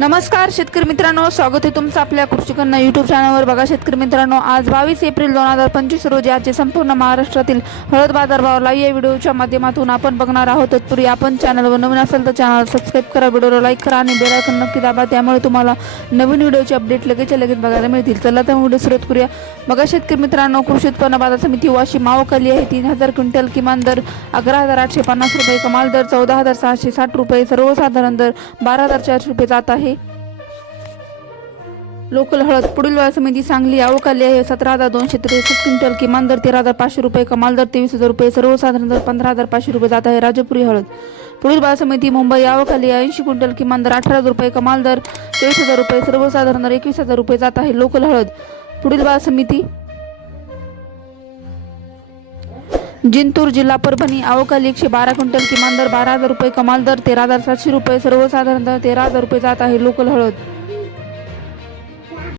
नमस्कार शेतकरी मित्रांनो. स्वागत आहे तुमचं आपल्या कृषिकन्ना युट्यूब चॅनलवर बघा शेतकरी मित्रांनो आज बावीस एप्रिल दोन हजार पंचवीस रोजी आजचे संपूर्ण महाराष्ट्रातील हळद बाजारभावाला या व्हिडिओच्या माध्यमातून आपण बघणार आहोत तत्पूर्वी आपण चॅनलवर नवीन असेल तर चॅनल सबस्क्राईब करा व्हिडिओला लाईक करा आणि बेल नक्की दाबा. त्यामुळे तुम्हाला नवीन व्हिडिओचे अपडेट लगेच लगेच बघायला मिळतील. चला तर व्हिडिओ सुरुवात करूया. बघा शेतकरी मित्रांनो कृषी उत्पन्न बाजार समिती वाशी मावकाली आहे. तीन हजार क्विंटल किमान दर अकरा हजार आठशे पन्नास रुपये कमाल दर चौदा हजार सहाशे साठ रुपये सर्वसाधारण दर बारा हजार चारशे रुपये जात आहे. लोकल हळद पुढील वेळा समिती सांगली आवकाली आहे. सतरा हजार दोनशे त्रेसष्ट क्विंटल किमान दर तेरा हजार पाचशे रुपये कमाल दर तेवीस हजार रुपये सर्वसाधारण दर पंधरा हजार पाचशे रुपये जात आहे राजपुरी हळद. पुढील बाजार समिती मुंबई आवकाली ऐंशी क्विंटल किमान दर अठरा हजार रुपये कमाल दर तेवीस हजार रुपये सर्वसाधारण दर एकवीस हजार रुपये जात आहे लोकल हळद. पुढील बाजार समिती जिंतूर जिल्हा परभणी अवकाली एकशे बारा क्विंटल किमान दर बारा हजार रुपये कमाल दर तेरा हजार सातशे रुपये सर्वसाधारण दर तेरा हजार रुपये जात आहे लोकल हळद.